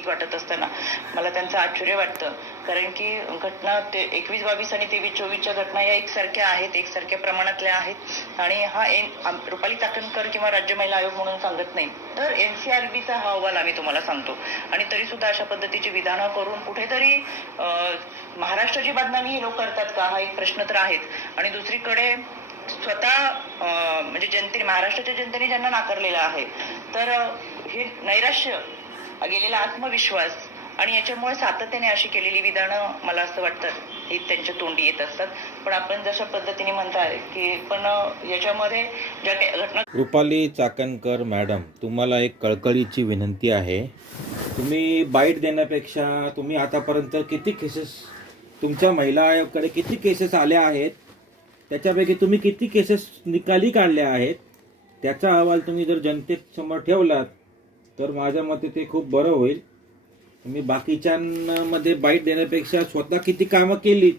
वाटत असताना मला त्यांचं आश्चर्य वाटतं. कारण की घटना ते 21-22 आणि 23-24च्या घटना या एकसारख्या आहेत, एकसारख्या प्रमाणातल्या आहेत. आणि हा रुपाली चाकणकर किंवा राज्य महिला आयोग म्हणून सांगत नाही, तर NCRBचा हा अहवाल आम्ही तुम्हाला सांगतो. आणि तरी सुद्धा अशा पद्धतीची विधानं करून कुठेतरी महाराष्ट्राची बदनामी हे लोक करतात का, हा एक प्रश्न तर आहेच. आणि दुसरीकडे स्वतः म्हणजे महाराष्ट्राच्या जनतेने ज्यांना नाकारलेलं आहे, तर हे नैराश्य, गेलेला आत्मविश्वास आणि याच्यामुळे सातत्याने अशी केलेली विधानं मला असं वाटतं ही त्यांच्या तोंडी येत असतात. पण आपण जशा पद्धतीने म्हणताय की पण याच्यामध्ये ज्या काही घटना. रुपाली चाकणकर मॅडम, तुम्हाला एक कळकळीची विनंती आहे. तुम्ही बाईट देण्यापेक्षा तुम्ही आतापर्यंत किती केसेस, तुमच्या महिला आयोगाकडे किती केसेस आल्या आहेत, त्याच्यापैकी तुम्ही किती केसेस निकाली काढल्या आहेत, त्याचा अहवाल तुम्ही जर जनतेसमोर ठेवलात तर माझ्या मते ते खूप बरं होईल. तुम्ही बाकीच्यांमध्ये बाईट देण्यापेक्षा स्वतः किती कामं केली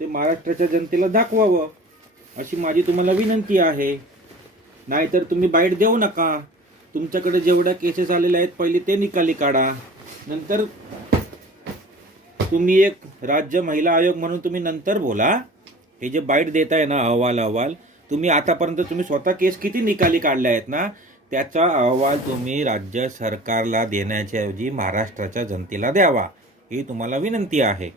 ते महाराष्ट्राच्या जनतेला दाखवावं, अशी माझी तुम्हाला विनंती आहे. नाहीतर तुम्ही बाईट देऊ नका. तुमच्याकडे जेवढ्या केसेस आलेल्या आहेत पहिले ते निकाली काढा. नंतर तुम्ही एक राज्य महिला आयोग म्हणून तुम्ही नंतर बोला. हे जे बाईट देताय ना अहवाल तुम्ही आतापर्यंत तुम्ही स्वतः केस किती निकाली काढल्या आहेत ना, त्याचा अहवाल तुम्ही राज्य सरकारला देण्याच्या ऐवजी महाराष्ट्राच्या जनतेला द्यावा, ही तुम्हाला विनंती आहे.